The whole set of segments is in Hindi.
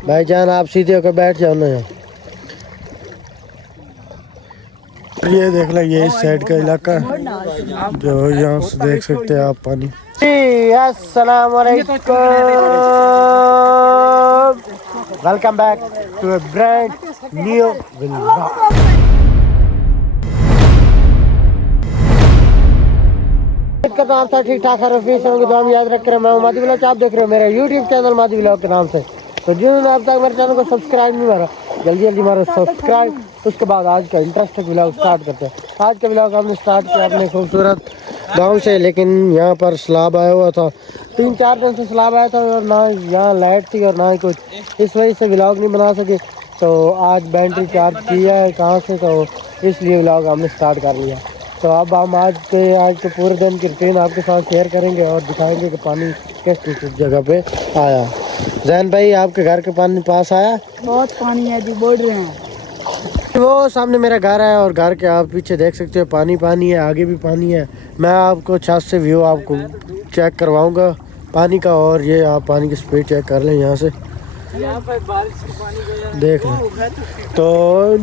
भाईजान आप सीधे होकर बैठ जाओ ना। ये देख लो, ये इस साइड का इलाका जो यहाँ से देख सकते हैं आप पानी। अस्सलाम वालेकुम, welcome back to a brand new vlog. का नाम था ठीक ठाक रफीस होंगे तो हम याद रख रहे हैं। मैं मादी व्लॉग, आप देख रहे हो मेरा यूट्यूब चैनल मादी व्लॉग के नाम से। तो जिन्होंने अब तक मेरे चैनल को सब्सक्राइब नहीं मारा, जल्दी जल्दी मारो सब्सक्राइब। उसके बाद आज का इंटरेस्टिंग व्लॉग स्टार्ट करते हैं। आज का व्लॉग हमने स्टार्ट किया अपने खूबसूरत गांव से, लेकिन यहाँ पर सैलाब आया हुआ था। 3-4 दिन से सैलाब आया था और ना यहाँ लाइट थी और ना ही कुछ, इस वजह से व्लॉग नहीं बना सके। तो आज बैटरी चार्ज किया है कहाँ से, तो इसलिए व्लॉग हमने स्टार्ट कर लिया। तो अब हम आज के पूरे दिन की रूटीन आपके साथ शेयर करेंगे और दिखाएंगे कि पानी किस किस जगह पे आया। जैन भाई, आपके घर के पानी पास आया? बहुत पानी है जी, बोल रहे हैं। वो सामने मेरा घर है और घर के आप पीछे देख सकते हो पानी पानी है, आगे भी पानी है। मैं आपको छत से व्यू आपको चेक करवाऊंगा पानी का, और ये आप पानी की स्पीड चेक कर लें यहाँ से देख लें। तो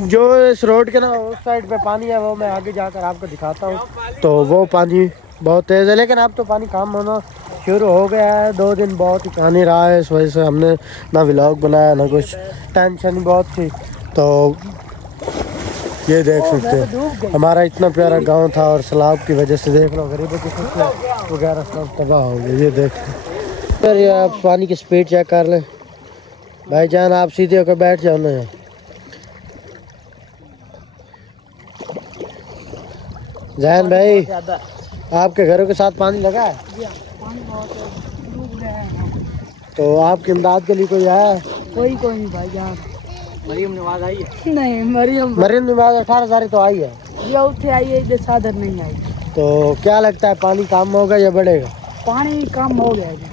जो इस रोड के ना उस साइड पे पानी है वो मैं आगे जाकर आपको दिखाता हूँ। तो वो पानी बहुत तेज़ है, लेकिन अब तो पानी कम होना शुरू हो गया है। 2 दिन बहुत ही पानी रहा है, इस वजह से हमने ना व्लॉग बनाया ना कुछ, टेंशन बहुत थी। तो ये देख सकते हैं हमारा इतना प्यारा गांव था और सैलाब की वजह से देख लो गरीबों की फसलें वगैरह सब तबाह हो गई। ये देख सर, ये आप पानी की स्पीड चेक कर लें। भाईजान आप सीधे होकर बैठ जाओ ना। जैन भाई, आपके घरों के साथ पानी लगा है? तो आपकी इमदाद के लिए कोई आया? कोई नहीं भाईजान। मरियम नवाज आई है? नहीं, मरियम नवाज 18,000 तो आई है। ये उठे आई है, इधर साधर नहीं आई। तो क्या लगता है पानी कम होगा या बढ़ेगा? पानी कम हो गया जी।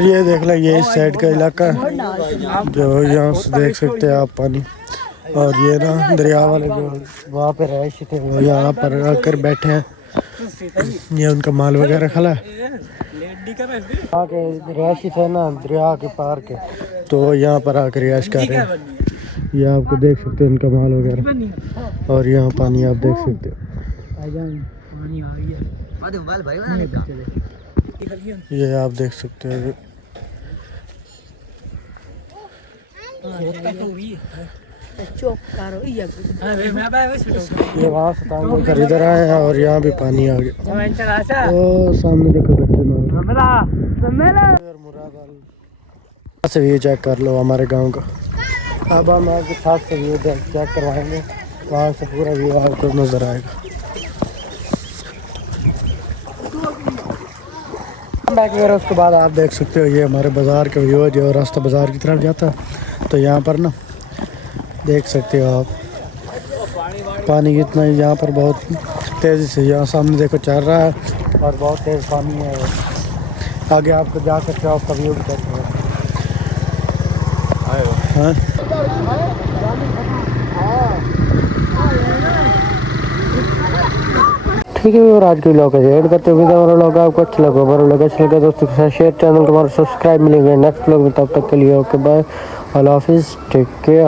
ये देख लो, ये इस साइड का इलाका जो यहाँ से देख सकते हैं आप पानी। और ये ना दरिया वाले जो वहाँ पे रहायशी थे वो यहाँ पर आकर बैठे हैं। ये उनका माल वगैरह खला है। वहाँ के रहायशी थे ना दरिया के पार के, तो यहाँ पर आकर रिहाइश कर रहे हैं। ये आपको देख सकते हैं उनका माल वगैरह, और यहाँ पानी आप देख सकते हो। ये आप देख सकते हैं ये वहाँ से टांग लेकर इधर आए हैं और यहाँ भी पानी आ गया। ओ सामने देखो बच्चे से व्यू चेक कर लो हमारे गांव का। अब हम आपके साथ से व्यू चेक करवाएंगे, वहाँ से पूरा व्यू आपको नजर आएगा। बैक वगैरह उसके बाद आप देख सकते हो ये हमारे बाज़ार का व्यू है जो रास्ता बाज़ार की तरफ जाता है। तो यहाँ पर ना देख सकते हो आप पानी कितना यहाँ पर बहुत तेज़ी से यहाँ सामने देखो चल रहा है और बहुत तेज़ पानी है। आगे आपको जा सकते हो, आपका व्यू भी चेक करो। हाँ ठीक है, और आज के व्लॉग का शेयर करते हुए हमारा व्लॉग आपको अच्छा लगा, हमारा व्लॉग अच्छा लगा दोस्तों के साथ शेयर, चैनल को हमारा सब्सक्राइब मिलेंगे नेक्स्ट व्लॉग में। तब तक के लिए ओके बाय, अल्लाह हाफिज़, टेक केयर।